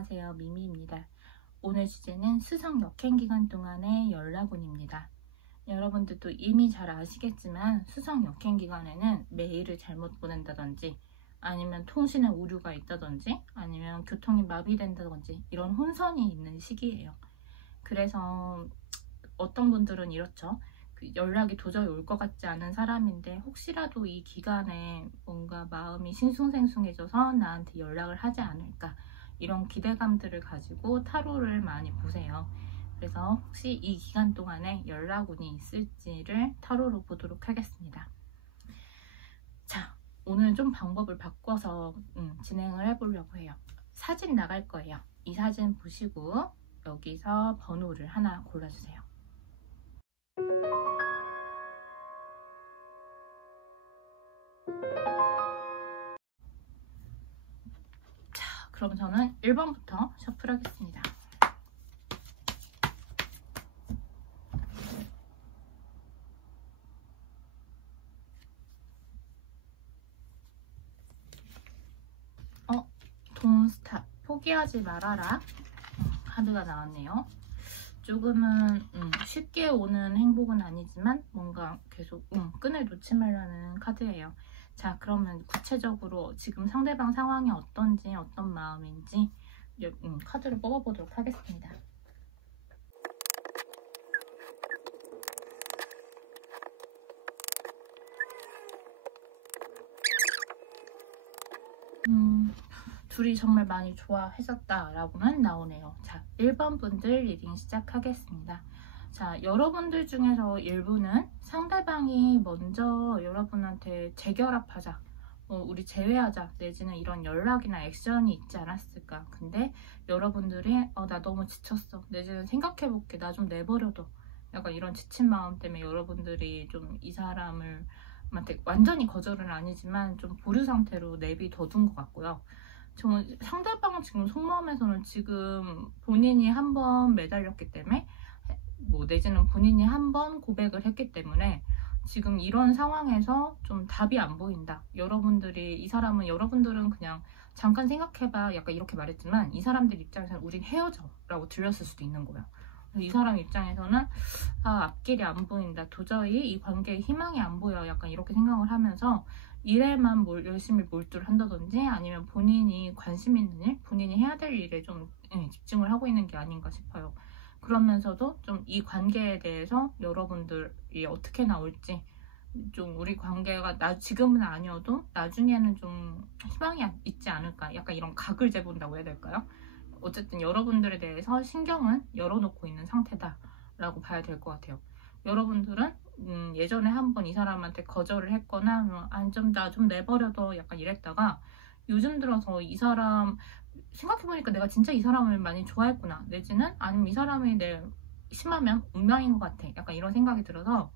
안녕하세요, 미미입니다. 오늘 주제는 수성 역행 기간 동안의 연락운입니다. 여러분들도 이미 잘 아시겠지만 수성 역행 기간에는 메일을 잘못 보낸다든지 아니면 통신에 오류가 있다든지 아니면 교통이 마비된다든지 이런 혼선이 있는 시기예요. 그래서 어떤 분들은 이렇죠. 연락이 도저히 올 것 같지 않은 사람인데 혹시라도 이 기간에 뭔가 마음이 싱숭생숭해져서 나한테 연락을 하지 않을까, 이런 기대감들을 가지고 타로를 많이 보세요. 그래서 혹시 이 기간 동안에 연락운이 있을지를 타로로 보도록 하겠습니다. 자, 오늘 좀 방법을 바꿔서 진행을 해보려고 해요. 사진 나갈 거예요. 이 사진 보시고 여기서 번호를 하나 골라주세요. 자, 그럼 저는 1번부터 셔플하겠습니다. 돈스탑, 포기하지 말아라 카드가 나왔네요. 조금은 쉽게 오는 행복은 아니지만 뭔가 계속 끈을 놓지 말라는 카드예요. 자, 그러면 구체적으로 지금 상대방 상황이 어떤지, 어떤 마음인지 카드를 뽑아보도록 하겠습니다. 둘이 정말 많이 좋아했었다라고만 나오네요. 자, 1번 분들 리딩 시작하겠습니다. 자, 여러분들 중에서 일부는 상대방이 먼저 여러분한테 재결합하자, 우리 재회하자, 내지는 이런 연락이나 액션이 있지 않았을까. 근데 여러분들이 나 너무 지쳤어, 내지는 생각해볼게, 나 좀 내버려둬, 약간 이런 지친 마음 때문에 여러분들이 좀 이 사람을 완전히 거절은 아니지만 좀 보류 상태로 내비둬둔 것 같고요. 저는 상대방 지금 속마음에서는 지금 본인이 한번 매달렸기 때문에, 내지는 본인이 한번 고백을 했기 때문에 지금 이런 상황에서 좀 답이 안 보인다. 여러분들은 그냥 잠깐 생각해봐, 약간 이렇게 말했지만 이 사람들 입장에서는 우린 헤어져 라고 들렸을 수도 있는 거예요. 이 사람 입장에서는 앞길이 안 보인다, 도저히 이 관계에 희망이 안 보여, 약간 이렇게 생각을 하면서 일에만 열심히 몰두를 한다든지 아니면 본인이 관심 있는 일, 본인이 해야 될 일에 좀 집중을 하고 있는 게 아닌가 싶어요. 그러면서도 좀 이 관계에 대해서 여러분들이 어떻게 나올지, 좀 우리 관계가 지금은 아니어도 나중에는 좀 희망이 있지 않을까, 약간 이런 각을 재본다고 해야 될까요? 어쨌든 여러분들에 대해서 신경은 열어놓고 있는 상태다라고 봐야 될 것 같아요. 여러분들은 예전에 한번 이 사람한테 거절을 했거나 나 좀 내버려둬, 약간 이랬다가 요즘 들어서 이 사람 생각해보니까 내가 진짜 이 사람을 많이 좋아했구나, 내지는 아니면 이 사람이 심하면 운명인 것 같아, 약간 이런 생각이 들어서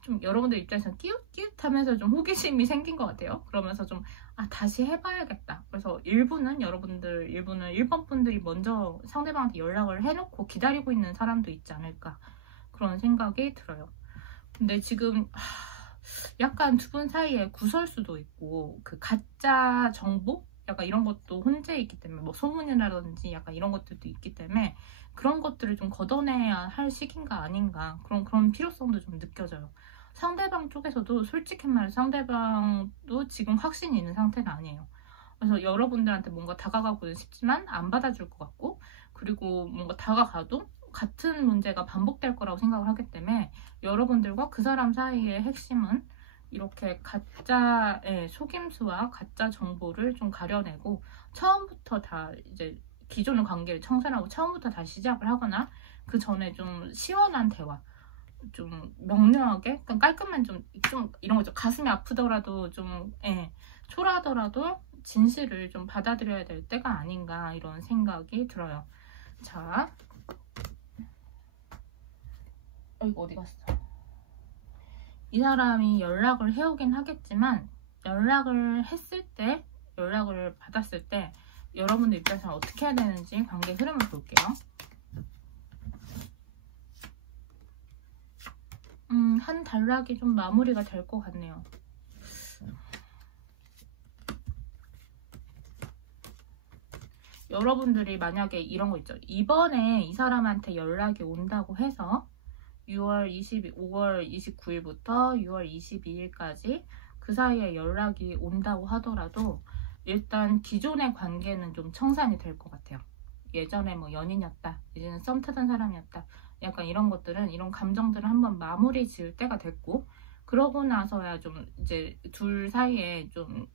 좀 여러분들 입장에서 끼웃끼웃하면서 좀 호기심이 생긴 것 같아요. 그러면서 좀 다시 해봐야겠다. 그래서 일부는 1번 분들이 먼저 상대방한테 연락을 해놓고 기다리고 있는 사람도 있지 않을까, 그런 생각이 들어요. 근데 지금 약간 두 분 사이에 구설수도 있고 그 가짜 정보? 약간 이런 것도 혼재 있기 때문에 소문이라든지 약간 이런 것들도 있기 때문에 그런 것들을 좀 걷어내야 할 시기인가 아닌가, 그런 필요성도 좀 느껴져요. 상대방 쪽에서도 솔직히 말해서 상대방도 지금 확신이 있는 상태가 아니에요. 그래서 여러분들한테 뭔가 다가가고는 싶지만 안 받아줄 것 같고, 그리고 뭔가 다가가도 같은 문제가 반복될 거라고 생각을 하기 때문에 여러분들과 그 사람 사이의 핵심은 이렇게 가짜 속임수와 가짜 정보를 좀 가려내고 처음부터 다 이제 기존의 관계를 청산하고 처음부터 다시 시작을 하거나, 그 전에 좀 시원한 대화, 좀 명료하게 깔끔한 좀 이런 거죠. 가슴이 아프더라도 좀 초라하더라도 진실을 좀 받아들여야 될 때가 아닌가, 이런 생각이 들어요. 자, 이거 어디 갔어? 이 사람이 연락을 해오긴 하겠지만 연락을 받았을 때 여러분들 입장에서 어떻게 해야 되는지 관계 흐름을 볼게요. 한 단락이 좀 마무리가 될 것 같네요. 여러분들이 만약에 이런 거 있죠. 이번에 이 사람한테 연락이 온다고 해서 5월 29일부터 6월 22일까지 그 사이에 연락이 온다고 하더라도 일단 기존의 관계는 좀 청산이 될 것 같아요. 예전에 뭐 연인이었다, 이제는 썸 타던 사람이었다, 약간 이런 것들은, 이런 감정들을 한번 마무리 지을 때가 됐고, 그러고 나서야 좀 이제 둘 사이에 좀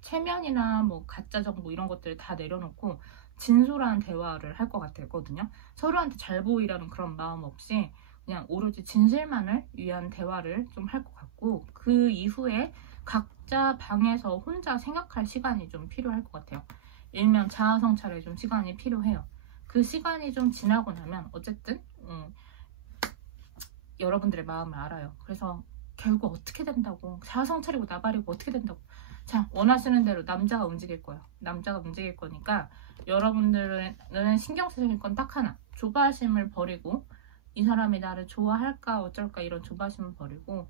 체면이나 뭐 가짜 정보 이런 것들을 다 내려놓고 진솔한 대화를 할 것 같거든요. 서로한테 잘 보이라는 그런 마음 없이 그냥 오로지 진실만을 위한 대화를 좀 할 것 같고, 그 이후에 각자 방에서 혼자 생각할 시간이 좀 필요할 것 같아요. 일명 자아 성찰에 좀 시간이 필요해요. 그 시간이 좀 지나고 나면 어쨌든 여러분들의 마음을 알아요. 그래서 결국 어떻게 된다고, 자아 성찰이고 나발이고 어떻게 된다고. 자, 원하시는 대로 남자가 움직일 거예요. 남자가 움직일 거니까 여러분들은 신경 쓰실 건 딱 하나, 조바심을 버리고, 이 사람이 나를 좋아할까 어쩔까 이런 조바심을 버리고,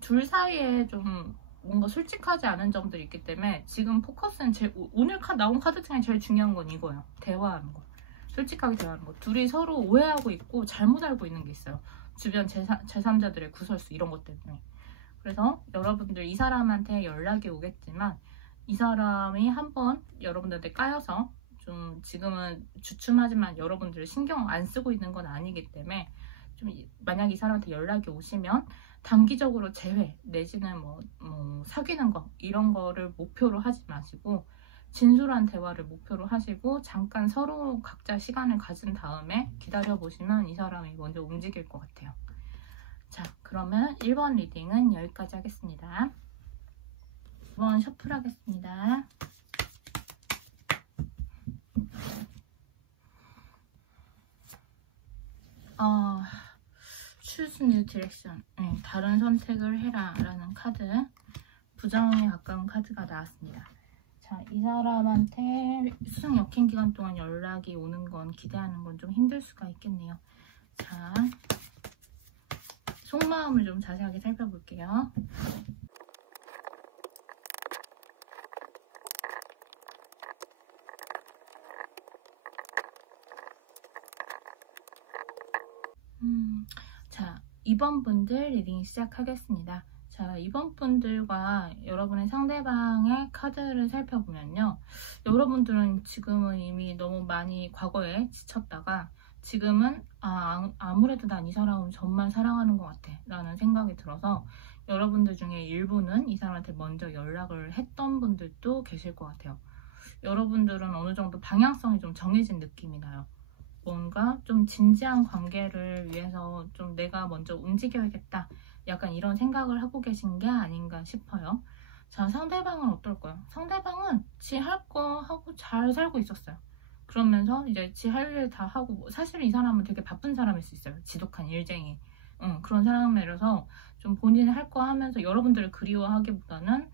둘 사이에 좀 뭔가 솔직하지 않은 점들이 있기 때문에 지금 포커스는 오늘 나온 카드 중에 제일 중요한 건 이거예요. 대화하는 거. 솔직하게 대화하는 거. 둘이 서로 오해하고 있고 잘못 알고 있는 게 있어요. 주변 제3자들의 구설수 이런 것 때문에. 그래서 여러분들 이 사람한테 연락이 오겠지만 이 사람이 한번 여러분들한테 까여서 좀 지금은 주춤하지만 여러분들 신경 안 쓰고 있는 건 아니기 때문에 좀 만약 이 사람한테 연락이 오시면 단기적으로 재회 내지는 뭐 사귀는 거 이런 거를 목표로 하지 마시고 진솔한 대화를 목표로 하시고 잠깐 서로 각자 시간을 가진 다음에 기다려보시면 이 사람이 먼저 움직일 것 같아요. 자, 그러면 1번 리딩은 여기까지 하겠습니다. 2번 셔플 하겠습니다. Choose new direction. 다른 선택을 해라 라는 카드, 부정에 가까운 카드가 나왔습니다. 자, 이 사람한테 수능 역행 기간 동안 연락이 오는 건, 기대하는 건 좀 힘들 수가 있겠네요. 자, 속마음을 좀 자세하게 살펴볼게요. 자, 2번 분들 리딩 시작하겠습니다. 자, 2번 분들과 여러분의 상대방의 카드를 살펴보면요. 여러분들은 지금은 이미 너무 많이 과거에 지쳤다가 지금은 아무래도 난 이 사람을 정말 사랑하는 것 같아 라는 생각이 들어서 여러분들 중에 일부는 이 사람한테 먼저 연락을 했던 분들도 계실 것 같아요. 여러분들은 어느 정도 방향성이 좀 정해진 느낌이 나요. 뭔가 좀 진지한 관계를 위해서 좀 내가 먼저 움직여야겠다, 약간 이런 생각을 하고 계신 게 아닌가 싶어요. 자, 상대방은 어떨까요? 상대방은 지 할 거 하고 잘 살고 있었어요. 그러면서 이제 지 할 일 다 하고, 사실 이 사람은 되게 바쁜 사람일 수 있어요. 지독한 일쟁이 그런 사람이라서 좀 본인이 할 거 하면서 여러분들을 그리워하기보다는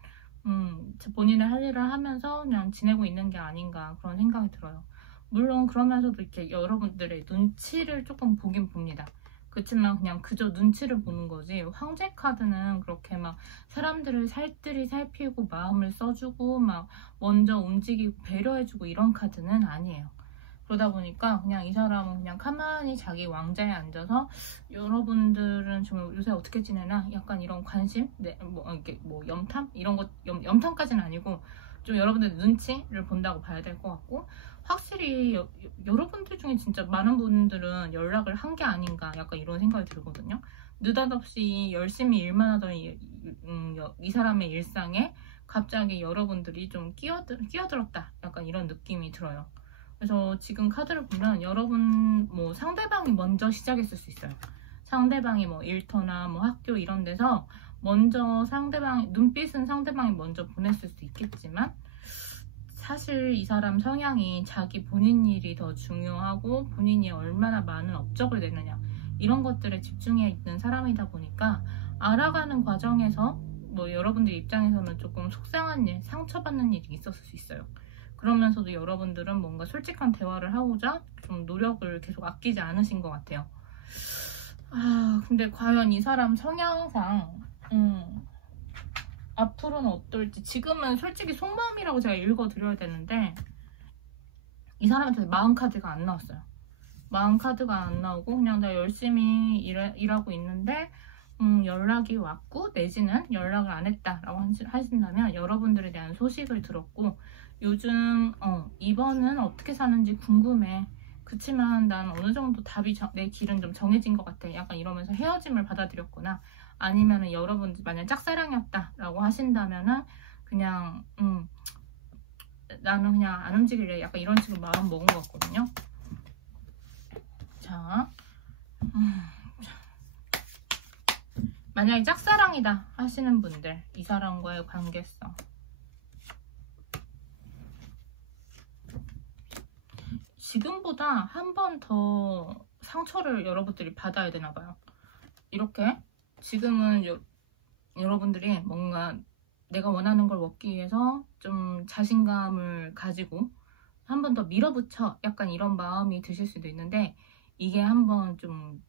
본인의 할 일을 하면서 그냥 지내고 있는 게 아닌가 그런 생각이 들어요. 물론 그러면서도 이렇게 여러분들의 눈치를 조금 보긴 봅니다. 그렇지만 그냥 그저 눈치를 보는 거지, 황제 카드는 그렇게 막 사람들을 살뜰히 살피고 마음을 써주고 막 먼저 움직이고 배려해주고 이런 카드는 아니에요. 그러다 보니까 그냥 이 사람은 그냥 가만히 자기 왕자에 앉아서 여러분들은 좀 요새 어떻게 지내나 약간 이런 관심, 이렇게 염탐 이런 것, 염탐까지는 아니고 좀 여러분들 눈치를 본다고 봐야 될 것 같고, 확실히 여러분들 중에 진짜 많은 분들은 연락을 한 게 아닌가 약간 이런 생각이 들거든요. 느닷없이 열심히 일만 하던 이 사람의 일상에 갑자기 여러분들이 좀 끼어들었다 약간 이런 느낌이 들어요. 그래서 지금 카드를 보면 여러분 상대방이 먼저 시작했을 수 있어요. 상대방이 일터나 학교 이런 데서 먼저 눈빛은 상대방이 먼저 보냈을 수도 있겠지만, 사실 이 사람 성향이 자기 본인 일이 더 중요하고 본인이 얼마나 많은 업적을 내느냐 이런 것들에 집중해 있는 사람이다 보니까 알아가는 과정에서 여러분들 입장에서는 조금 속상한 일, 상처받는 일이 있었을 수 있어요. 그러면서도 여러분들은 뭔가 솔직한 대화를 하고자 좀 노력을 계속 아끼지 않으신 것 같아요. 근데 과연 이 사람 성향상 앞으로는 어떨지. 지금은 솔직히 속마음이라고 제가 읽어드려야 되는데 이 사람한테 마음 카드가 안 나왔어요. 마음 카드가 안 나오고 그냥 나 열심히 일하고 있는데 연락이 왔고 내지는 연락을 안 했다라고 하신다면 여러분들에 대한 소식을 들었고 요즘 이번은 어떻게 사는지 궁금해. 그치만 난 어느 정도 답이 내 길은 좀 정해진 것 같아. 약간 이러면서 헤어짐을 받아들였거나 아니면은 여러분들 만약 짝사랑이었다라고 하신다면은 그냥 나는 그냥 안 움직일래. 약간 이런 식으로 마음 먹은 것 같거든요. 자, 만약에 짝사랑이다 하시는 분들, 이 사람과의 관계성. 지금보다 한 번 더 상처를 여러분들이 받아야 되나 봐요. 이렇게 지금은 여러분들이 뭔가 내가 원하는 걸 얻기 위해서 좀 자신감을 가지고 한 번 더 밀어붙여 약간 이런 마음이 드실 수도 있는데 이게 한번 좀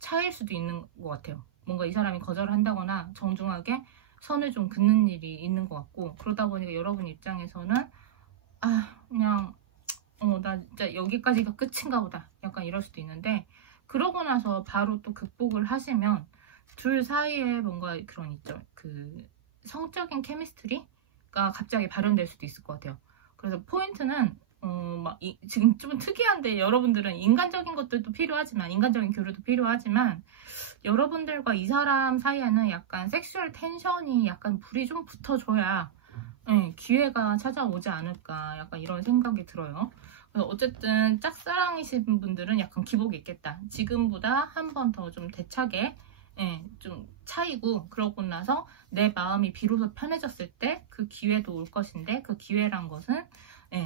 차일 수도 있는 것 같아요. 뭔가 이 사람이 거절을 한다거나 정중하게 선을 좀 긋는 일이 있는 것 같고 그러다 보니까 여러분 입장에서는 그냥 나 진짜 여기까지가 끝인가 보다 약간 이럴 수도 있는데 그러고 나서 바로 또 극복을 하시면 둘 사이에 뭔가 그런 있죠. 그 성적인 케미스트리가 갑자기 발현될 수도 있을 것 같아요. 그래서 포인트는 지금 좀 특이한데 여러분들은 인간적인 것들도 필요하지만 인간적인 교류도 필요하지만 여러분들과 이 사람 사이에는 약간 섹슈얼 텐션이 약간 불이 좀 붙어줘야 기회가 찾아오지 않을까 약간 이런 생각이 들어요. 그래서 어쨌든 짝사랑이신 분들은 약간 기복이 있겠다. 지금보다 한 번 더 좀 대차게 좀 차이고 그러고 나서 내 마음이 비로소 편해졌을 때 그 기회도 올 것인데 그 기회란 것은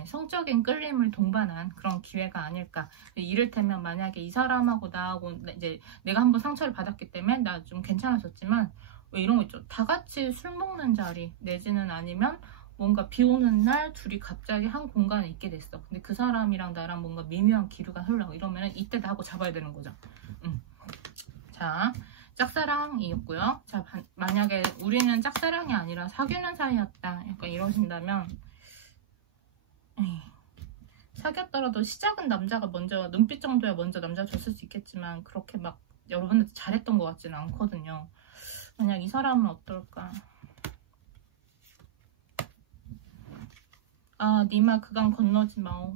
성적인 끌림을 동반한 그런 기회가 아닐까. 이를테면 만약에 이 사람하고 나하고 이제 내가 한번 상처를 받았기 때문에 나 좀 괜찮았었지만 왜 이런 거 있죠. 다 같이 술 먹는 자리 내지는 아니면 뭔가 비 오는 날 둘이 갑자기 한 공간에 있게 됐어. 근데 그 사람이랑 나랑 뭔가 미묘한 기류가 흘러. 이러면은 이때 다 하고 잡아야 되는 거죠. 자, 짝사랑이었고요. 자, 만약에 우리는 짝사랑이 아니라 사귀는 사이였다. 약간 이러신다면 사귀었더라도 시작은 남자가 먼저 눈빛 정도야 먼저 남자 줬을 수 있겠지만 그렇게 막 여러분들 잘했던 것 같지는 않거든요. 만약 이 사람은 어떨까? 니마 그강 건너지 마오.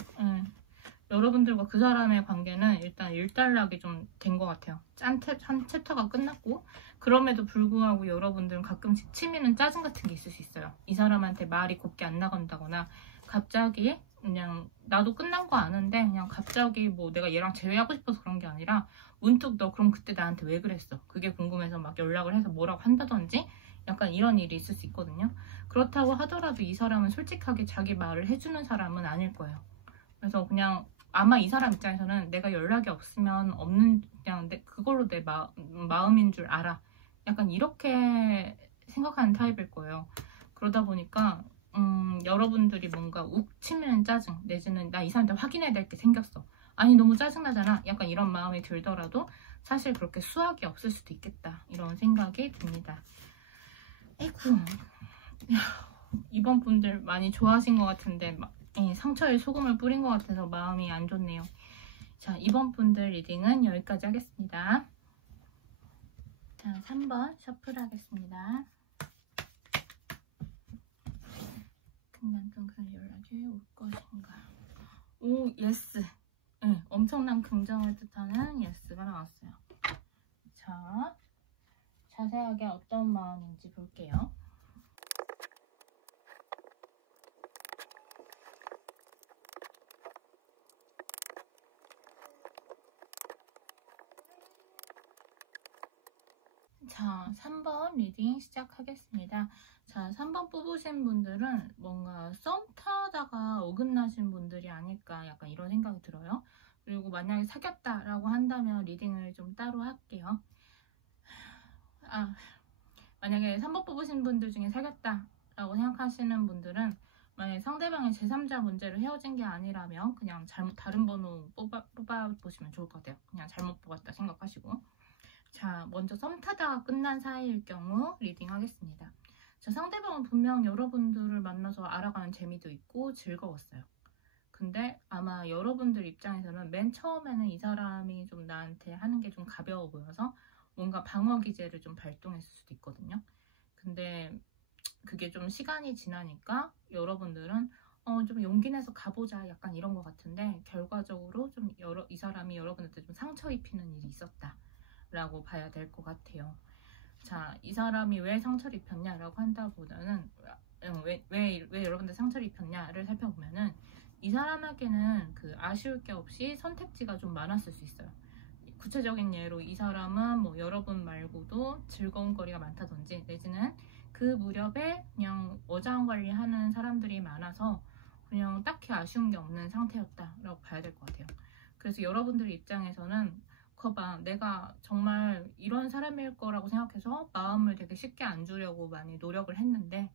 여러분들과 그 사람의 관계는 일단 일단락이 좀 된 것 같아요. 한 챕터가 끝났고 그럼에도 불구하고 여러분들은 가끔씩 치미는 짜증 같은 게 있을 수 있어요. 이 사람한테 말이 곱게 안 나간다거나 갑자기 그냥 나도 끝난 거 아는데 그냥 갑자기 뭐 내가 얘랑 재회하고 싶어서 그런 게 아니라 문득 너 그럼 그때 나한테 왜 그랬어? 그게 궁금해서 막 연락을 해서 뭐라고 한다든지 약간 이런 일이 있을 수 있거든요. 그렇다고 하더라도 이 사람은 솔직하게 자기 말을 해주는 사람은 아닐 거예요. 그래서 그냥 아마 이 사람 입장에서는 내가 연락이 없으면 없는 그냥 그걸로 내 마음인 줄 알아. 약간 이렇게 생각하는 타입일 거예요. 그러다 보니까 여러분들이 뭔가 욱 치미는 짜증 내지는 나 이 사람한테 확인해야 될 게 생겼어. 아니 너무 짜증나잖아. 약간 이런 마음이 들더라도 사실 그렇게 수학이 없을 수도 있겠다. 이런 생각이 듭니다. 에이구 이번 분들 많이 좋아하신 것 같은데 상처에 소금을 뿌린 것 같아서 마음이 안 좋네요. 자, 이번 분들 리딩은 여기까지 하겠습니다. 자, 3번 셔플 하겠습니다. 그만큼 그 연락이 올 것인가? 오, 예스. 엄청난 긍정을 뜻하는 예스가 나왔어요. 자, 자세하게 어떤 마음인지 볼게요. 자, 3번 리딩 시작하겠습니다. 자, 3번 뽑으신 분들은 뭔가 썸 타다가 어긋나신 분들이 아닐까 약간 이런 생각이 들어요. 그리고 만약에 사귀었다라고 한다면 리딩을 좀 따로 할게요. 만약에 3번 뽑으신 분들 중에 사귀었다라고 생각하시는 분들은 만약에 상대방의 제3자 문제로 헤어진 게 아니라면 그냥 다른 번호 뽑아보시면 좋을 것 같아요. 그냥 잘못 뽑았다 생각하시고. 자, 먼저 썸 타다가 끝난 사이일 경우 리딩 하겠습니다. 자, 상대방은 분명 여러분들을 만나서 알아가는 재미도 있고 즐거웠어요. 근데 아마 여러분들 입장에서는 맨 처음에는 이 사람이 좀 나한테 하는 게 좀 가벼워 보여서 뭔가 방어 기제를 좀 발동했을 수도 있거든요. 근데 그게 좀 시간이 지나니까 여러분들은 좀 용기 내서 가보자 약간 이런 것 같은데, 결과적으로 좀 이 사람이 여러분한테 좀 상처 입히는 일이 있었다 라고 봐야 될 것 같아요. 자, 이 사람이 왜 상처를 입혔냐라고 한다보다는 왜 여러분들 상처를 입혔냐를 살펴보면은, 이 사람에게는 그 아쉬울 게 없이 선택지가 좀 많았을 수 있어요. 구체적인 예로 이 사람은 뭐 여러분 말고도 즐거운 거리가 많다든지, 내지는 그 무렵에 그냥 어장 관리하는 사람들이 많아서 그냥 딱히 아쉬운 게 없는 상태였다라고 봐야 될 것 같아요. 그래서 여러분들 입장에서는 거봐, 내가 정말 이런 사람일 거라고 생각해서 마음을 되게 쉽게 안 주려고 많이 노력을 했는데,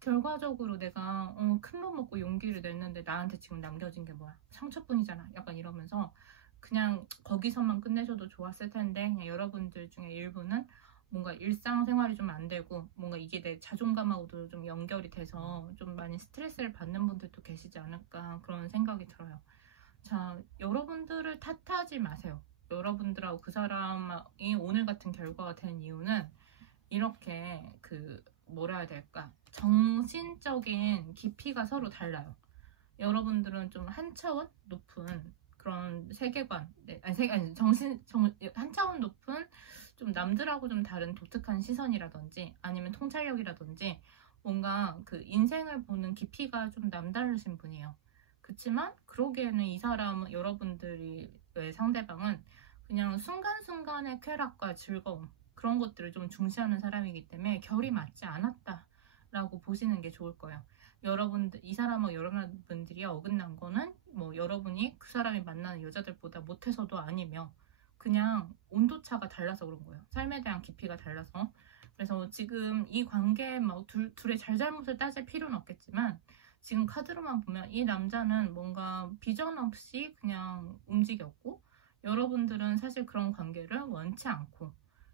결과적으로 내가 큰 맘 먹고 용기를 냈는데 나한테 지금 남겨진 게 뭐야? 상처뿐이잖아. 약간 이러면서 그냥 거기서만 끝내셔도 좋았을 텐데, 그냥 여러분들 중에 일부는 뭔가 일상생활이 좀 안 되고 뭔가 이게 내 자존감하고도 좀 연결이 돼서 좀 많이 스트레스를 받는 분들도 계시지 않을까, 그런 생각이 들어요. 자, 여러분들을 탓하지 마세요. 여러분들하고 그 사람이 오늘 같은 결과가 된 이유는 이렇게 뭐라 해야 될까, 정신적인 깊이가 서로 달라요. 여러분들은 좀 한 차원 높은 그런 세계관, 한 차원 높은 좀 남들하고 좀 다른 독특한 시선이라든지 아니면 통찰력이라든지 뭔가 그 인생을 보는 깊이가 좀 남다르신 분이에요. 그렇지만 그러기에는 이 사람은, 여러분들이 상대방은 그냥 순간순간의 쾌락과 즐거움, 그런 것들을 좀 중시하는 사람이기 때문에 결이 맞지 않았다라고 보시는 게 좋을 거예요. 이 사람하고 여러분들이 어긋난 거는 뭐 여러분이 그 사람이 만나는 여자들보다 못해서도 아니며 그냥 온도차가 달라서 그런 거예요. 삶에 대한 깊이가 달라서. 그래서 지금 이 관계에 막 둘의 잘잘못을 따질 필요는 없겠지만, 지금 카드로만 보면 이 남자는 뭔가 비전 없이 그냥 움직였고, 여러분들은 사실 그런 관계를 원치 않고,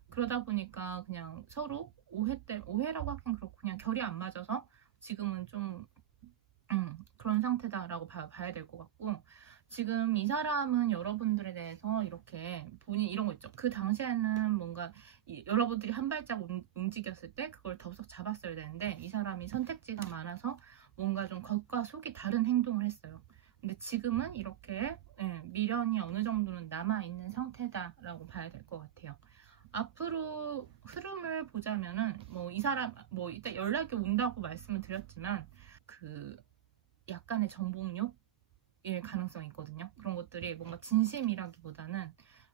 그러다 보니까 그냥 서로 오해라고 하긴 그렇고 그냥 결이 안 맞아서 지금은 좀 그런 상태다라고 봐야 될 것 같고, 지금 이 사람은 여러분들에 대해서 이렇게 본인 이런 거 있죠. 그 당시에는 뭔가 여러분들이 한 발짝 움직였을 때 그걸 덥석 잡았어야 되는데, 이 사람이 선택지가 많아서 뭔가 좀 겉과 속이 다른 행동을 했어요. 근데 지금은 이렇게 미련이 어느 정도는 남아있는 상태다라고 봐야 될 것 같아요. 앞으로 흐름을 보자면은 이 사람 이따 연락이 온다고 말씀을 드렸지만 약간의 정복욕일 가능성이 있거든요. 그런 것들이 뭔가 진심이라기보다는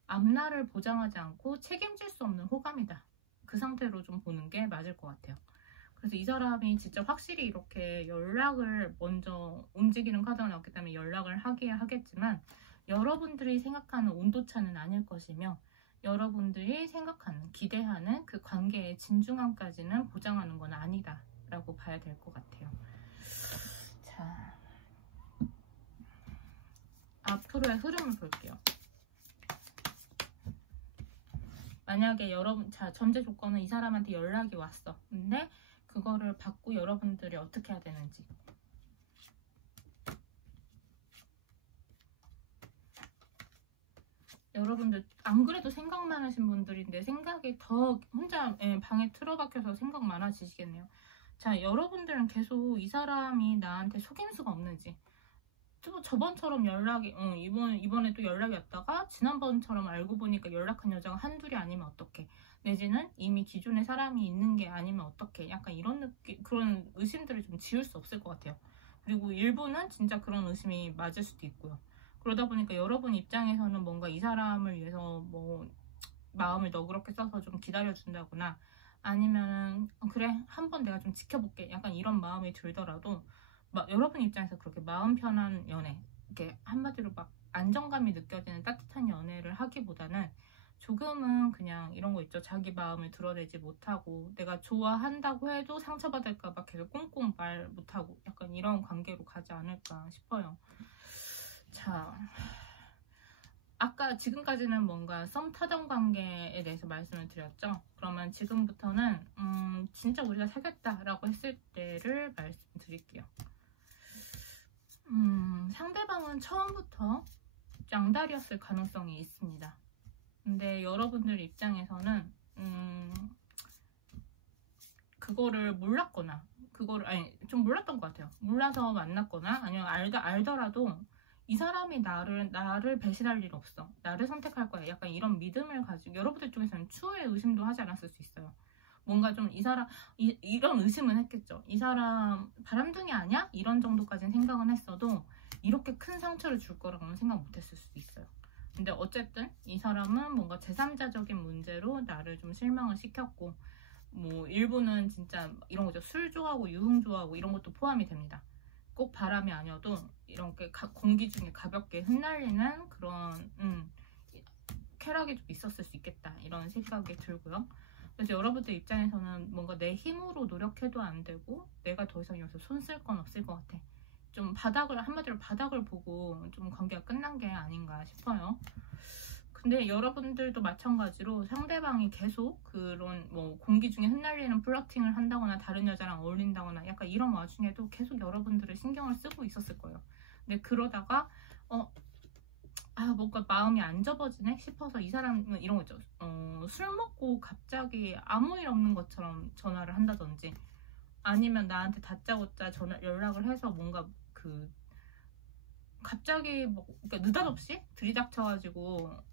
앞날을 보장하지 않고 책임질 수 없는 호감이다, 그 상태로 좀 보는 게 맞을 것 같아요. 그래서 이 사람이 진짜 확실히 이렇게 연락을 먼저 움직이는 카드가 나왔기 때문에 연락을 하겠지만, 여러분들이 생각하는 온도차는 아닐 것이며, 여러분들이 생각하는, 기대하는 그 관계의 진중함까지는 보장하는 건 아니다 라고 봐야 될 것 같아요. 자, 앞으로의 흐름을 볼게요. 만약에 전제 조건은 이 사람한테 연락이 왔어. 근데 그거를 받고 여러분들이 어떻게 해야 되는지. 여러분들 안 그래도 생각 많으신 분들인데 생각이 더 혼자 방에 틀어박혀서 생각 많아지시겠네요. 자, 여러분들은 계속 이 사람이 나한테 속임수가 없는지, 저번처럼 연락이 이번에 또 연락이 왔다가 지난번처럼 알고 보니까 연락한 여자가 한둘이 아니면 어떡해, 내지는 이미 기존에 사람이 있는 게 아니면 어떡해, 약간 이런 그런 의심들을 좀 지울 수 없을 것 같아요. 그리고 일부는 진짜 그런 의심이 맞을 수도 있고요. 그러다 보니까 여러분 입장에서는 뭔가 이 사람을 위해서 마음을 너그럽게 써서 좀 기다려준다거나, 아니면은 그래 한번 내가 좀 지켜볼게, 약간 이런 마음이 들더라도 여러분 입장에서 그렇게 마음 편한 연애, 이렇게 한마디로 안정감이 느껴지는 따뜻한 연애를 하기보다는 조금은 그냥 이런 거 있죠. 자기 마음을 드러내지 못하고 내가 좋아한다고 해도 상처받을까봐 계속 꽁꽁 말 못하고 약간 이런 관계로 가지 않을까 싶어요. 자, 아까 지금까지는 뭔가 썸 타던 관계에 대해서 말씀을 드렸죠. 그러면 지금부터는 진짜 우리가 사귀었다라고 했을 때를 말씀드릴게요. 상대방은 처음부터 양다리였을 가능성이 있습니다. 근데 여러분들 입장에서는 그거를 몰랐거나 좀 몰랐던 것 같아요. 몰라서 만났거나 아니면 알더라도 이 사람이 나를 배신할 일 없어, 나를 선택할 거야, 약간 이런 믿음을 가지고 여러분들 쪽에서는 추후에 의심도 하지 않았을 수 있어요. 뭔가 좀 이런 의심은 했겠죠. 이 사람 바람둥이 아니야? 이런 정도까지는 생각은 했어도 이렇게 큰 상처를 줄 거라고는 생각 못했을 수도 있어요. 근데 어쨌든 이 사람은 뭔가 제3자적인 문제로 나를 좀 실망을 시켰고, 뭐 일부는 진짜 이런 거죠. 술 좋아하고 유흥 좋아하고 이런 것도 포함이 됩니다. 꼭 바람이 아니어도 이렇게 공기 중에 가볍게 흩날리는 그런 쾌락이 좀 있었을 수 있겠다, 이런 생각이 들고요. 그래서 여러분들 입장에서는 뭔가 내 힘으로 노력해도 안 되고 내가 더 이상 여기서 손 쓸 건 없을 것 같아. 좀 한마디로 바닥을 보고 좀 관계가 끝난 게 아닌가 싶어요. 근데 여러분들도 마찬가지로 상대방이 계속 그런 뭐 공기 중에 흩날리는 플러팅을 한다거나 다른 여자랑 어울린다거나 약간 이런 와중에도 계속 여러분들을 신경을 쓰고 있었을 거예요. 근데 그러다가 뭔가 마음이 안 접어지네 싶어서 이 사람은 이런 거죠. 술 먹고 갑자기 아무 일 없는 것처럼 전화를 한다든지, 아니면 나한테 다짜고짜 연락을 해서 뭔가 갑자기 그러니까 느닷없이 들이닥쳐가지고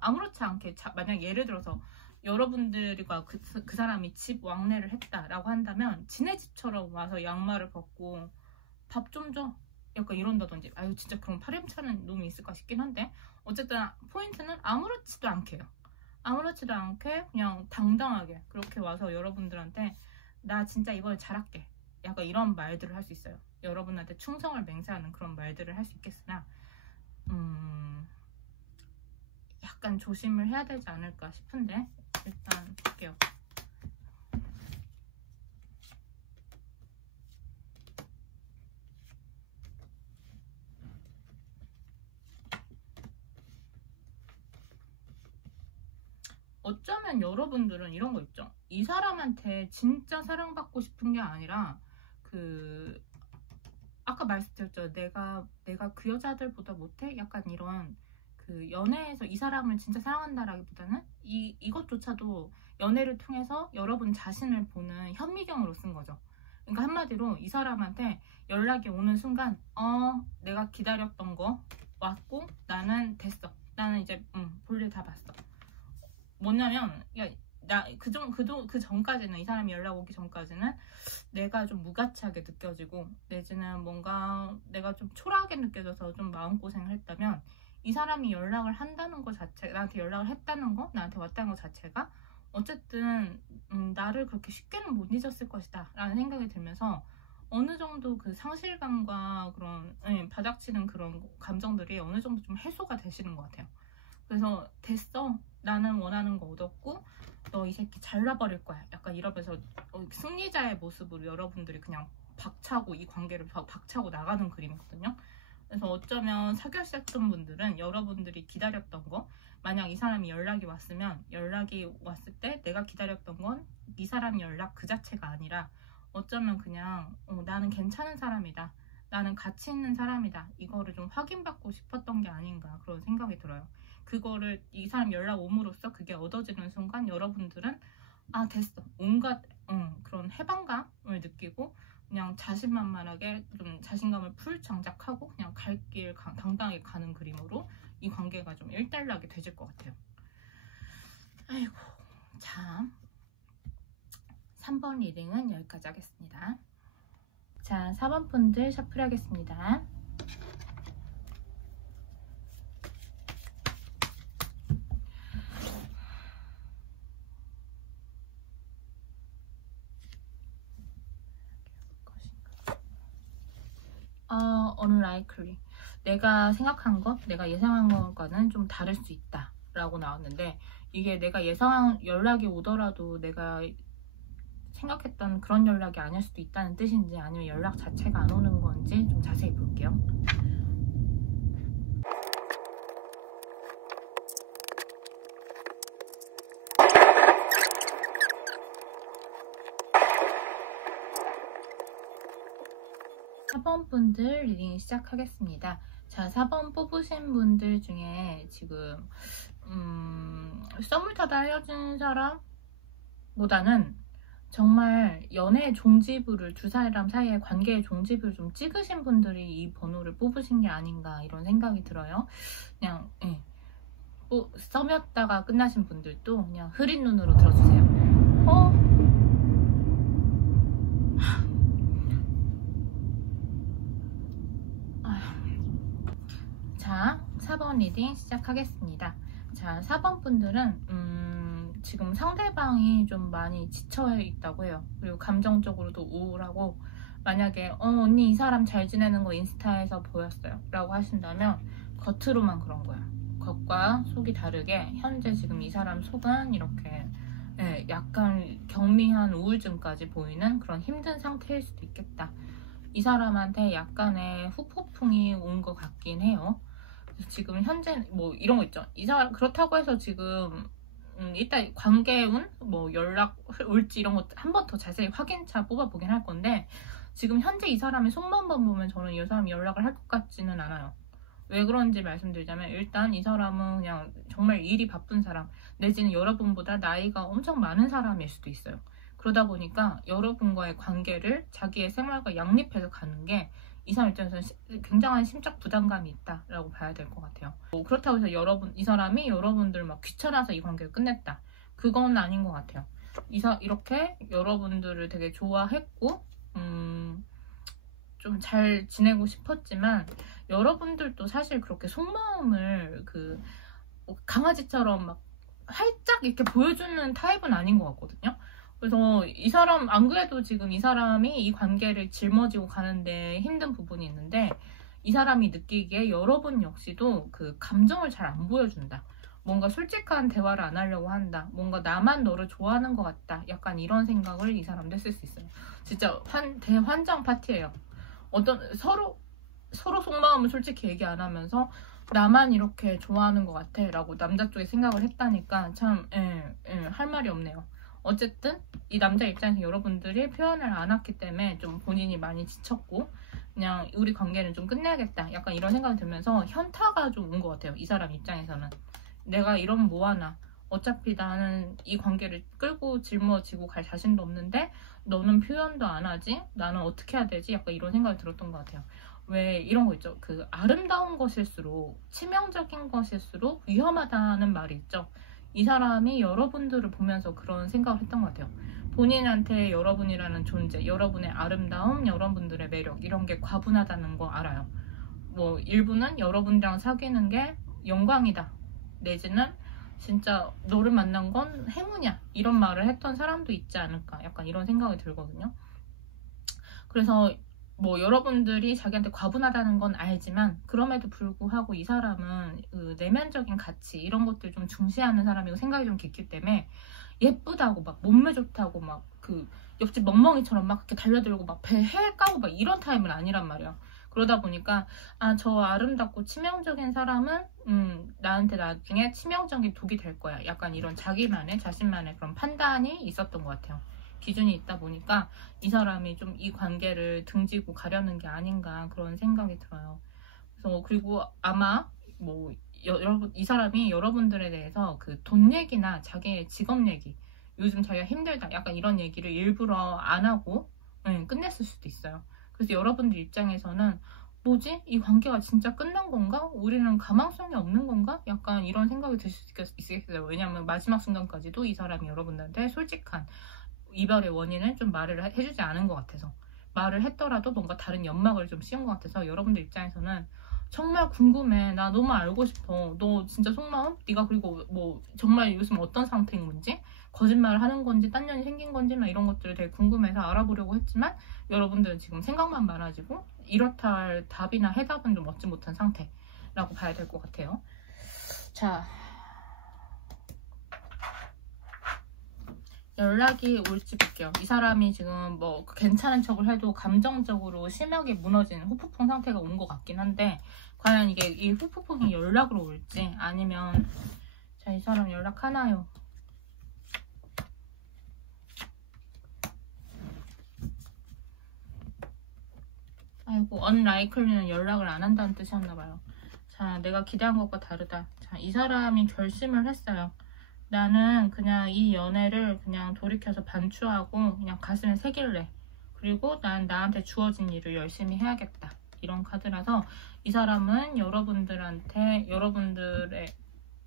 아무렇지 않게 만약 예를 들어서 여러분들과 그 사람이 집 왕래를 했다라고 한다면 지네 집처럼 와서 양말을 벗고 밥 좀 줘, 약간 이런다든지. 아유 진짜 그런 파렴치하는 놈이 있을까 싶긴 한데, 어쨌든 포인트는 아무렇지도 않게요. 아무렇지도 않게 그냥 당당하게 그렇게 와서 여러분들한테 나 진짜 이번에 잘할게, 약간 이런 말들을 할 수 있어요. 여러분한테 충성을 맹세하는 그런 말들을 할 수 있겠으나 약간 조심을 해야 되지 않을까 싶은데, 일단 볼게요. 어쩌면 여러분들은 이런 거 있죠. 이 사람한테 진짜 사랑받고 싶은 게 아니라 아까 말씀드렸죠. 내가 그 여자들보다 못해? 약간 이런 연애에서 이 사람을 진짜 사랑한다라기보다는 이것조차도 연애를 통해서 여러분 자신을 보는 현미경으로 쓴 거죠. 그러니까 한마디로 이 사람한테 연락이 오는 순간 내가 기다렸던 거 왔고 나는 됐어. 나는 이제 볼일 다 봤어. 뭐냐면 그 전까지는, 이 사람이 연락 오기 전까지는 내가 좀 무가치하게 느껴지고 내지는 뭔가 내가 좀 초라하게 느껴져서 좀 마음고생을 했다면, 이 사람이 연락을 한다는 것 자체, 나한테 연락을 했다는 거, 나한테 왔다는 것 자체가 어쨌든 나를 그렇게 쉽게는 못 잊었을 것이다 라는 생각이 들면서 어느 정도 그 상실감과 그런 바닥치는 그런 감정들이 어느 정도 좀 해소가 되시는 것 같아요. 그래서 됐어, 나는 원하는 거 얻었고 너 이 새끼 잘라버릴 거야, 약간 이러면서 승리자의 모습으로 여러분들이 그냥 이 관계를 박차고 나가는 그림이거든요. 그래서 어쩌면 사귀었던 분들은 여러분들이 기다렸던 거, 만약 이 사람이 연락이 왔을 때 내가 기다렸던 건 이 사람 연락 그 자체가 아니라 어쩌면 그냥 나는 괜찮은 사람이다, 나는 가치 있는 사람이다, 이거를 좀 확인받고 싶었던 게 아닌가, 그런 생각이 들어요. 그거를 이 사람 연락 옴으로써 그게 얻어지는 순간 여러분들은 됐어, 온갖 그런 해방감을 느끼고 그냥 자신만만하게 좀 자신감을 풀 장착하고 그냥 갈 길 당당하게 가는 그림으로 이 관계가 좀 일단락이 되질 것 같아요. 아이고 참. 3번 리딩은 여기까지 하겠습니다. 자, 4번 분들 셔플 하겠습니다. unlikely. 내가 생각한 것, 내가 예상한 것과는 좀 다를 수 있다 라고 나왔는데, 이게 내가 예상한 연락이 오더라도 내가 생각했던 그런 연락이 아닐 수도 있다는 뜻인지, 아니면 연락 자체가 안 오는 건지 좀 자세히 볼게요. 4번 분들 리딩 시작하겠습니다. 자, 4번 뽑으신 분들 중에 지금 썸을 타다 헤어진 사람보다는 정말 연애의 종지부를, 두 사람 사이의 관계의 종지부를 좀 찍으신 분들이 이 번호를 뽑으신 게 아닌가 이런 생각이 들어요. 그냥 썸이었다가 끝나신 분들도 그냥 흐린 눈으로 들어주세요. 자, 4번 리딩 시작하겠습니다. 자, 4번 분들은 지금 상대방이 좀 많이 지쳐 있다고 해요. 그리고 감정적으로도 우울하고, 만약에 언니 이 사람 잘 지내는 거 인스타에서 보였어요 라고 하신다면 겉으로만 그런 거야. 겉과 속이 다르게 현재 지금 이 사람 속은 이렇게 약간 경미한 우울증까지 보이는 그런 힘든 상태일 수도 있겠다. 이 사람한테 약간의 후폭풍이 온 것 같긴 해요. 그래서 지금 현재 뭐 이런 거 있죠. 이 사람 그렇다고 해서 지금 일단 관계운 뭐 연락 올지 이런 거 한 번 더 자세히 확인차 뽑아보긴 할 건데, 지금 현재 이 사람의 속만 보면 저는 이 사람이 연락을 할 것 같지는 않아요. 왜 그런지 말씀드리자면, 일단 이 사람은 그냥 정말 일이 바쁜 사람, 내지는 여러분보다 나이가 엄청 많은 사람일 수도 있어요. 그러다 보니까 여러분과의 관계를 자기의 생활과 양립해서 가는 게 이 사람 입장에서는 굉장한 심적 부담감이 있다라고 봐야 될 것 같아요. 그렇다고 해서 이 사람이 여러분들 막 귀찮아서 이 관계를 끝냈다, 그건 아닌 것 같아요. 이렇게 여러분들을 되게 좋아했고 좀 잘 지내고 싶었지만, 여러분들도 사실 그렇게 속마음을 강아지처럼 막 활짝 이렇게 보여주는 타입은 아닌 것 같거든요. 그래서 이 사람, 안 그래도 지금 이 사람이 이 관계를 짊어지고 가는데 힘든 부분이 있는데, 이 사람이 느끼기에 여러분 역시도 그 감정을 잘 안 보여준다, 뭔가 솔직한 대화를 안 하려고 한다, 뭔가 나만 너를 좋아하는 것 같다, 약간 이런 생각을 이 사람도 했을 수 있어요. 진짜 대환장 파티예요. 서로 속마음을 솔직히 얘기 안 하면서 나만 이렇게 좋아하는 것 같아 라고 남자 쪽에 생각을 했다니까 참 할 말이 없네요. 어쨌든 이 남자 입장에서 여러분들이 표현을 안 했기 때문에 좀 본인이 많이 지쳤고, 그냥 우리 관계는 좀 끝내야겠다, 약간 이런 생각이 들면서 현타가 좀 온 것 같아요. 이 사람 입장에서는 내가 이러면 뭐하나, 어차피 나는 이 관계를 끌고 짊어지고 갈 자신도 없는데 너는 표현도 안 하지, 나는 어떻게 해야 되지, 약간 이런 생각이 들었던 것 같아요. 왜 이런 거 있죠. 그 아름다운 것일수록, 치명적인 것일수록 위험하다는 말이 있죠. 이 사람이 여러분들을 보면서 그런 생각을 했던 것 같아요. 본인한테 여러분이라는 존재, 여러분의 아름다움, 여러분들의 매력, 이런 게 과분하다는 거 알아요. 뭐 일부는 여러분이랑 사귀는 게 영광이다, 내지는 진짜 너를 만난 건 행운이야, 이런 말을 했던 사람도 있지 않을까, 약간 이런 생각이 들거든요. 그래서 뭐 여러분들이 자기한테 과분하다는 건 알지만, 그럼에도 불구하고 이 사람은 그 내면적인 가치, 이런 것들 좀 중시하는 사람이고 생각이 좀 깊기 때문에, 예쁘다고 막 몸매 좋다고 막 그 옆집 멍멍이처럼 막 이렇게 달려들고 막 배 해 까고 막 이런 타입은 아니란 말이야. 그러다 보니까 저 아름답고 치명적인 사람은 나한테 나중에 치명적인 독이 될 거야, 약간 이런 자신만의 그런 판단이 있었던 것 같아요. 기준이 있다 보니까 이 사람이 좀 이 관계를 등지고 가려는 게 아닌가, 그런 생각이 들어요. 그래서 그리고 아마 뭐 여러분, 이 사람이 여러분들에 대해서 그 돈 얘기나 자기의 직업 얘기, 요즘 자기가 힘들다, 약간 이런 얘기를 일부러 안 하고 끝냈을 수도 있어요. 그래서 여러분들 입장에서는 뭐지? 이 관계가 진짜 끝난 건가? 우리는 가망성이 없는 건가? 약간 이런 생각이 들 수 있겠어요. 왜냐하면 마지막 순간까지도 이 사람이 여러분들한테 솔직한 이별의 원인을 좀 말을 해주지 않은 것 같아서, 말을 했더라도 뭔가 다른 연막을 좀 씌운 것 같아서 여러분들 입장에서는 정말 궁금해, 나 너무 알고 싶어, 너 진짜 속마음? 네가 그리고 뭐 정말 요즘 어떤 상태인 건지, 거짓말을 하는 건지 딴 년이 생긴 건지 막 이런 것들을 되게 궁금해서 알아보려고 했지만, 여러분들은 지금 생각만 많아지고 이렇다 할 답이나 해답은 좀 얻지 못한 상태라고 봐야 될 것 같아요. 자, 연락이 올지 볼게요. 이 사람이 지금 뭐 괜찮은 척을 해도 감정적으로 심하게 무너진 후폭풍 상태가 온 것 같긴 한데, 과연 이게 이 후폭풍이 연락으로 올지 아니면, 자, 이 사람 연락하나요? 아이고, unlikely는 연락을 안 한다는 뜻이었나봐요. 자, 내가 기대한 것과 다르다. 자, 이 사람이 결심을 했어요. 나는 그냥 이 연애를 그냥 돌이켜서 반추하고 그냥 가슴에 새길래. 그리고 난 나한테 주어진 일을 열심히 해야겠다. 이런 카드라서 이 사람은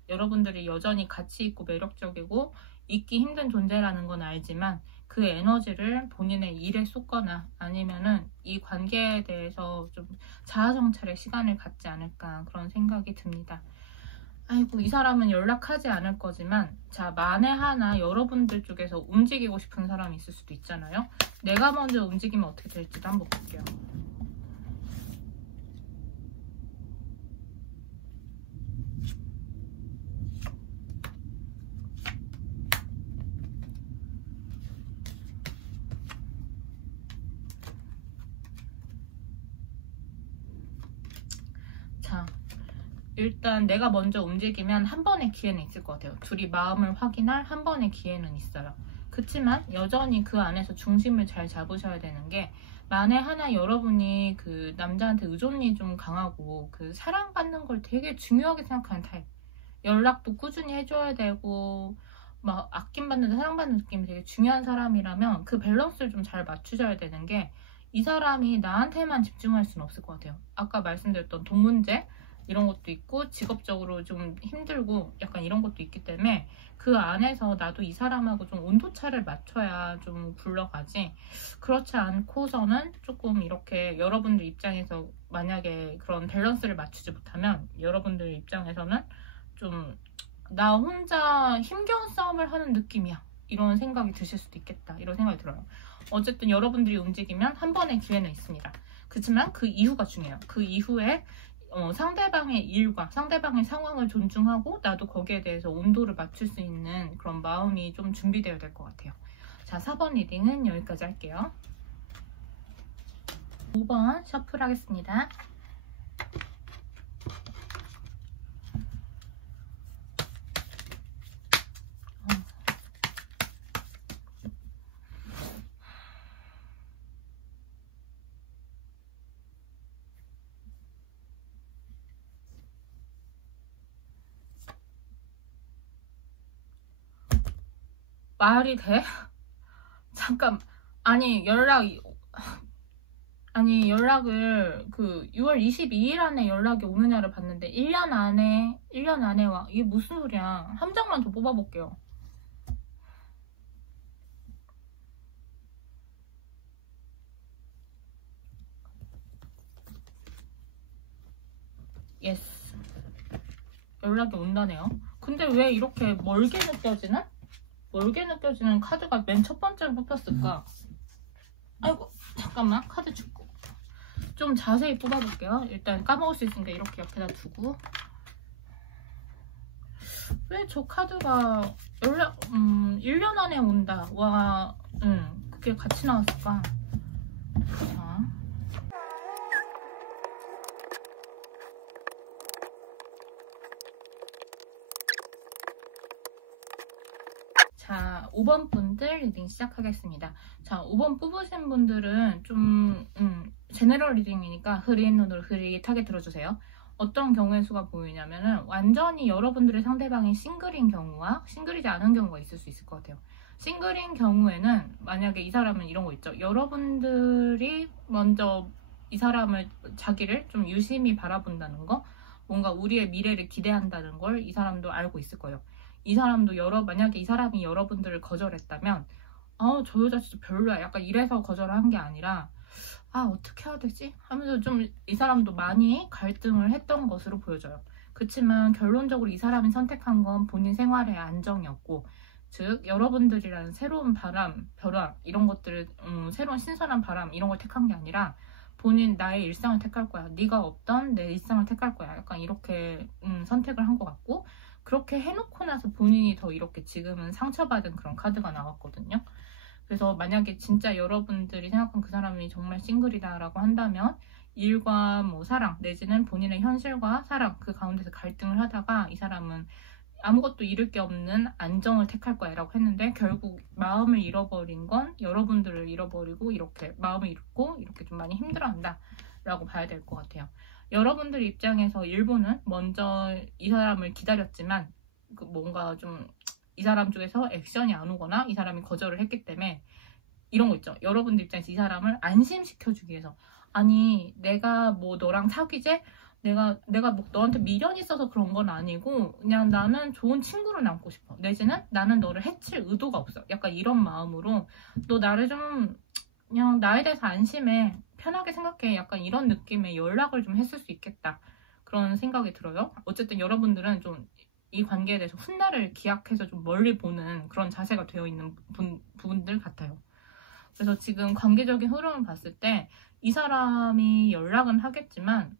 여러분들이 여전히 가치 있고 매력적이고 잊기 힘든 존재라는 건 알지만 그 에너지를 본인의 일에 쏟거나 아니면은 이 관계에 대해서 좀 자아성찰의 시간을 갖지 않을까 그런 생각이 듭니다. 아이고, 이 사람은 연락하지 않을 거지만 자, 만에 하나 여러분들 쪽에서 움직이고 싶은 사람이 있을 수도 있잖아요. 내가 먼저 움직이면 어떻게 될지도 한번 볼게요. 자, 일단 내가 먼저 움직이면 한 번의 기회는 있을 것 같아요. 둘이 마음을 확인할 한 번의 기회는 있어요. 그치만 여전히 그 안에서 중심을 잘 잡으셔야 되는 게 만에 하나 여러분이 그 남자한테 의존이 좀 강하고 그 사랑받는 걸 되게 중요하게 생각하는 타입. 연락도 꾸준히 해줘야 되고 막 아낌받는 사랑받는 느낌이 되게 중요한 사람이라면 그 밸런스를 좀 잘 맞추셔야 되는 게 이 사람이 나한테만 집중할 수는 없을 것 같아요. 아까 말씀드렸던 돈 문제 이런 것도 있고 직업적으로 좀 힘들고 약간 이런 것도 있기 때문에 그 안에서 나도 이 사람하고 좀 온도차를 맞춰야 좀 굴러가지 그렇지 않고서는 조금 이렇게 여러분들 입장에서 만약에 그런 밸런스를 맞추지 못하면 여러분들 입장에서는 좀 나 혼자 힘겨운 싸움을 하는 느낌이야 이런 생각이 드실 수도 있겠다 이런 생각이 들어요. 어쨌든 여러분들이 움직이면 한 번의 기회는 있습니다. 그렇지만 그 이후가 중요해요. 그 이후에 상대방의 일과 상대방의 상황을 존중하고 나도 거기에 대해서 온도를 맞출 수 있는 그런 마음이 좀 준비되어야 될 것 같아요. 자, 4번 리딩은 여기까지 할게요. 5번 셔플 하겠습니다. 말이 돼? 잠깐, 연락을 그 6월 22일 안에 연락이 오느냐를 봤는데 1년 안에 와. 이게 무슨 소리야. 한 장만 더 뽑아볼게요. 예스. 연락이 온다네요. 근데 왜 이렇게 멀게 느껴지는 카드가 맨 첫 번째로 뽑혔을까? 아이고, 잠깐만. 카드 줍고. 좀 자세히 뽑아볼게요. 일단 까먹을 수 있으니까 이렇게 옆에다 두고. 왜 저 카드가 1년 안에 온다. 와, 그게 같이 나왔을까? 자, 5번 분들 리딩 시작하겠습니다. 자, 5번 뽑으신 분들은 좀 제너럴 리딩이니까 흐린 눈으로 흐릿하게 들어주세요. 어떤 경우의 수가 보이냐면은 완전히 여러분들의 상대방이 싱글인 경우와 싱글이지 않은 경우가 있을 수 있을 것 같아요. 싱글인 경우에는 만약에 이 사람은 이런 거 있죠. 여러분들이 먼저 이 사람을 자기를 좀 유심히 바라본다는 거, 뭔가 우리의 미래를 기대한다는 걸 이 사람도 알고 있을 거예요. 이 사람도 만약에 이 사람이 여러분들을 거절했다면 저 여자 진짜 별로야 약간 이래서 거절을 한 게 아니라 어떻게 해야 되지? 하면서 좀 이 사람도 많이 갈등을 했던 것으로 보여져요. 그렇지만 결론적으로 이 사람이 선택한 건 본인 생활의 안정이었고 즉 여러분들이라는 새로운 바람, 벼락 이런 것들을 새로운 신선한 바람 이런 걸 택한 게 아니라 본인 나의 일상을 택할 거야. 네가 없던 내 일상을 택할 거야. 약간 이렇게 선택을 한 것 같고 그렇게 해놓고 나서 본인이 더 이렇게 지금은 상처받은 그런 카드가 나왔거든요. 그래서 만약에 진짜 여러분들이 생각한 그 사람이 정말 싱글이다라고 한다면 일과 뭐 사랑 내지는 본인의 현실과 사랑 그 가운데서 갈등을 하다가 이 사람은 아무것도 잃을 게 없는 안정을 택할 거야 라고 했는데 결국 마음을 잃어버린 건 여러분들을 잃어버리고 이렇게 마음을 잃고 이렇게 좀 많이 힘들어한다 라고 봐야 될 것 같아요. 여러분들 입장에서 일부는 먼저 이 사람을 기다렸지만 뭔가 좀 이 사람 쪽에서 액션이 안 오거나 이 사람이 거절을 했기 때문에 이런 거 있죠. 여러분들 입장에서 이 사람을 안심시켜주기 위해서 아니 내가 뭐 너랑 사귀재? 내가 뭐 너한테 미련이 있어서 그런 건 아니고 그냥 나는 좋은 친구로 남고 싶어. 내지는 나는 너를 해칠 의도가 없어. 약간 이런 마음으로 너 나를 좀 그냥 나에 대해서 안심해. 편하게 생각해. 약간 이런 느낌의 연락을 좀 했을 수 있겠다. 그런 생각이 들어요. 어쨌든 여러분들은 좀 이 관계에 대해서 훗날을 기약해서 좀 멀리 보는 그런 자세가 되어 있는 부분들 같아요. 그래서 지금 관계적인 흐름을 봤을 때 이 사람이 연락은 하겠지만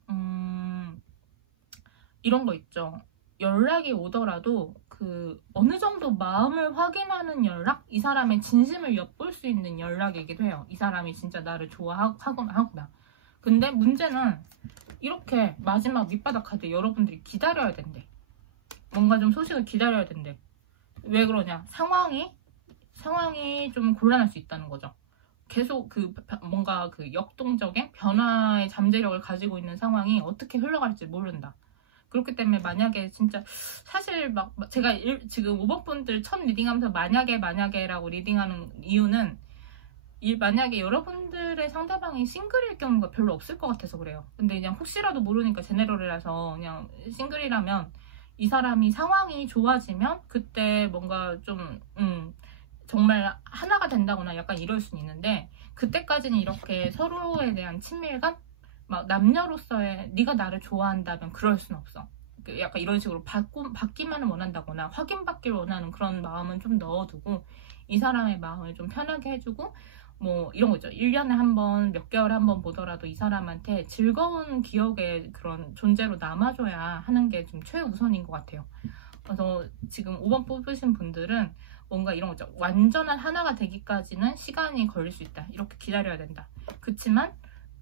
이런 거 있죠. 연락이 오더라도 그 어느 정도 마음을 확인하는 연락? 이 사람의 진심을 엿볼 수 있는 연락이기도 해요. 이 사람이 진짜 나를 좋아하구나. 근데 문제는 이렇게 마지막 밑바닥 카드 여러분들이 기다려야 된대. 뭔가 좀 소식을 기다려야 된대. 왜 그러냐? 상황이 좀 곤란할 수 있다는 거죠. 계속 뭔가 역동적인 변화의 잠재력을 가지고 있는 상황이 어떻게 흘러갈지 모른다. 그렇기 때문에 만약에 진짜 사실 막 제가 지금 5번 분들 첫 리딩하면서 만약에라고 리딩하는 이유는 만약에 여러분들의 상대방이 싱글일 경우가 별로 없을 것 같아서 그래요. 근데 그냥 혹시라도 모르니까 제네럴이라서 그냥 싱글이라면 이 사람이 상황이 좋아지면 그때 뭔가 좀 정말 하나가 된다거나 약간 이럴 수는 있는데 그때까지는 이렇게 서로에 대한 친밀감? 막 남녀로서의 네가 나를 좋아한다면 그럴 순 없어. 약간 이런 식으로 받기만을 원한다거나 확인받기를 원하는 그런 마음은 좀 넣어두고 이 사람의 마음을 좀 편하게 해주고 뭐 이런 거죠. 1년에 한 번, 몇 개월에 한 번 보더라도 이 사람한테 즐거운 기억의 그런 존재로 남아줘야 하는 게 좀 최우선인 것 같아요. 그래서 지금 5번 뽑으신 분들은 뭔가 이런 거죠. 완전한 하나가 되기까지는 시간이 걸릴 수 있다. 이렇게 기다려야 된다. 그치만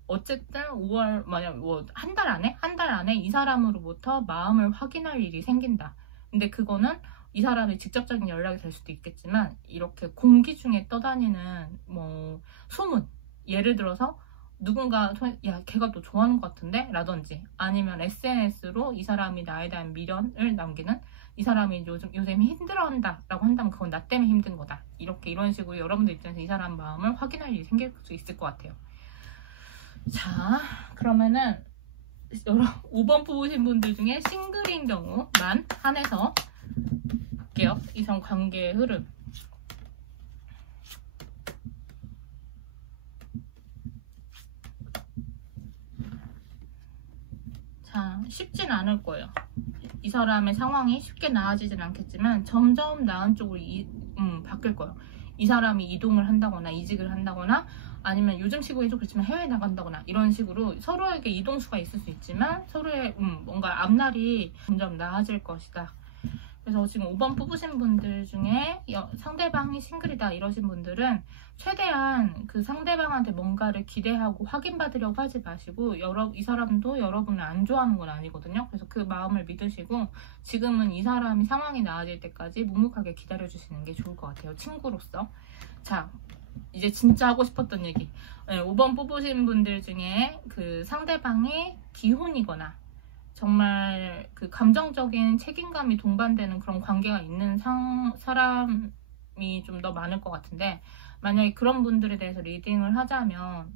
어쨌든 5월 만약 뭐 한 달 안에 이 사람으로부터 마음을 확인할 일이 생긴다. 근데 그거는 이 사람의 직접적인 연락이 될 수도 있겠지만 이렇게 공기 중에 떠다니는 뭐 소문, 예를 들어서 누군가 야 걔가 너 좋아하는 것 같은데? 라든지 아니면 SNS로 이 사람이 나에 대한 미련을 남기는 이 사람이 요새 힘들어한다 라고 한다면 그건 나 때문에 힘든 거다. 이런 식으로 여러분들 입장에서 이 사람 마음을 확인할 일이 생길 수 있을 것 같아요. 자, 그러면은 5번 뽑으신 분들 중에 싱글인 경우만 한해서 볼게요. 이성 관계의 흐름. 자, 쉽진 않을 거예요. 이 사람의 상황이 쉽게 나아지진 않겠지만 점점 나은 쪽으로 바뀔 거예요. 이 사람이 이동을 한다거나 이직을 한다거나 아니면 요즘 시국에도 그렇지만 해외에 나간다거나 이런 식으로 서로에게 이동수가 있을 수 있지만 서로의 뭔가 앞날이 점점 나아질 것이다. 그래서 지금 5번 뽑으신 분들 중에 상대방이 싱글이다 이러신 분들은 최대한 그 상대방한테 뭔가를 기대하고 확인받으려고 하지 마시고 이 사람도 여러분을 안 좋아하는 건 아니거든요. 그래서 그 마음을 믿으시고 지금은 이 사람이 상황이 나아질 때까지 묵묵하게 기다려주시는 게 좋을 것 같아요. 친구로서. 자, 이제 진짜 하고 싶었던 얘기. 5번 뽑으신 분들 중에 그 상대방이 기혼이거나 정말 그 감정적인 책임감이 동반되는 그런 관계가 있는 사람이 좀 더 많을 것 같은데 만약에 그런 분들에 대해서 리딩을 하자면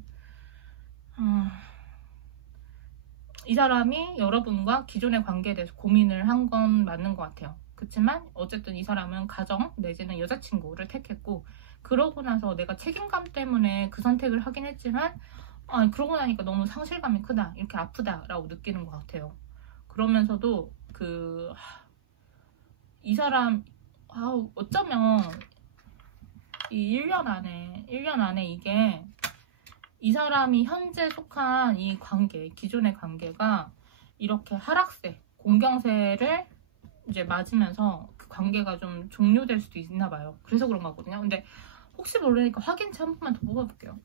이 사람이 여러분과 기존의 관계에 대해서 고민을 한 건 맞는 것 같아요. 그렇지만 어쨌든 이 사람은 가정 내지는 여자친구를 택했고 그러고 나서 내가 책임감 때문에 그 선택을 하긴 했지만 그러고 나니까 너무 상실감이 크다 이렇게 아프다라고 느끼는 것 같아요. 그러면서도 이 사람 어쩌면 이 1년 안에 이게 이 사람이 현재 속한 이 관계, 기존의 관계가 이렇게 하락세, 공경세를 이제 맞으면서 그 관계가 좀 종료될 수도 있나 봐요. 그래서 그런 거거든요. 근데 혹시 모르니까 확인치 한 번만 더 뽑아볼게요.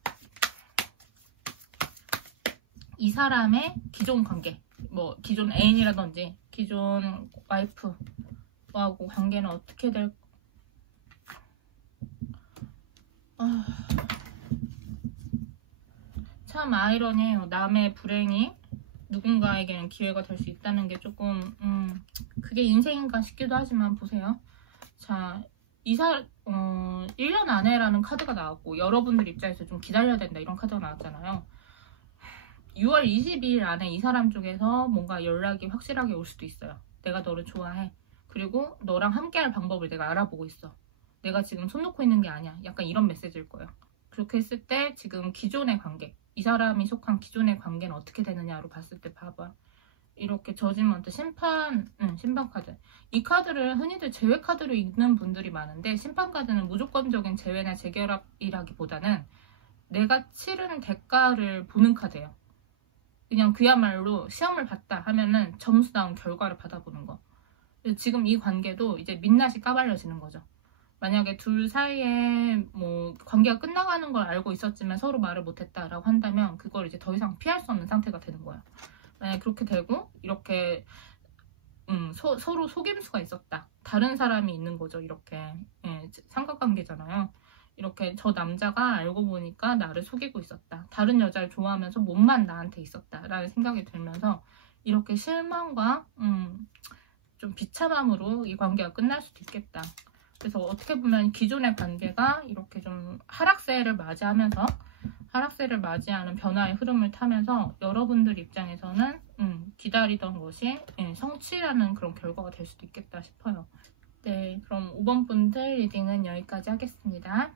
이 사람의 기존 관계, 뭐 기존 애인이라든지 기존 와이프하고 관계는 어떻게 될 자, 참 아이러니해요. 남의 불행이 누군가에게는 기회가 될 수 있다는 게 조금 그게 인생인가 싶기도 하지만 보세요. 자, 1년 안에라는 카드가 나왔고 여러분들 입장에서 좀 기다려야 된다 이런 카드가 나왔잖아요. 6월 22일 안에 이 사람 쪽에서 뭔가 연락이 확실하게 올 수도 있어요. 내가 너를 좋아해. 그리고 너랑 함께할 방법을 내가 알아보고 있어. 내가 지금 손 놓고 있는 게 아니야. 약간 이런 메시지일 거예요. 그렇게 했을 때 지금 기존의 관계, 이 사람이 속한 기존의 관계는 어떻게 되느냐로 봤을 때 봐봐. 이렇게 저지먼트 심판 카드. 이 카드를 흔히들 제외 카드로 읽는 분들이 많은데 심판 카드는 무조건적인 제외나 재결합이라기보다는 내가 치르는 대가를 보는 카드예요. 그냥 그야말로 시험을 봤다 하면은 점수 나온 결과를 받아보는 거. 지금 이 관계도 이제 민낯이 까발려지는 거죠. 만약에 둘 사이에 뭐 관계가 끝나가는 걸 알고 있었지만 서로 말을 못했다라고 한다면 그걸 이제 더 이상 피할 수 없는 상태가 되는 거야. 만약에 그렇게 되고 이렇게 서로 속임수가 있었다. 다른 사람이 있는 거죠. 이렇게 삼각관계잖아요. 이렇게 저 남자가 알고 보니까 나를 속이고 있었다. 다른 여자를 좋아하면서 몸만 나한테 있었다라는 생각이 들면서 이렇게 실망과 좀 비참함으로 이 관계가 끝날 수도 있겠다. 그래서 어떻게 보면 기존의 관계가 이렇게 좀 하락세를 맞이하는 변화의 흐름을 타면서 여러분들 입장에서는 기다리던 것이 성취라는 그런 결과가 될 수도 있겠다 싶어요. 네, 그럼 5번 분들 리딩은 여기까지 하겠습니다.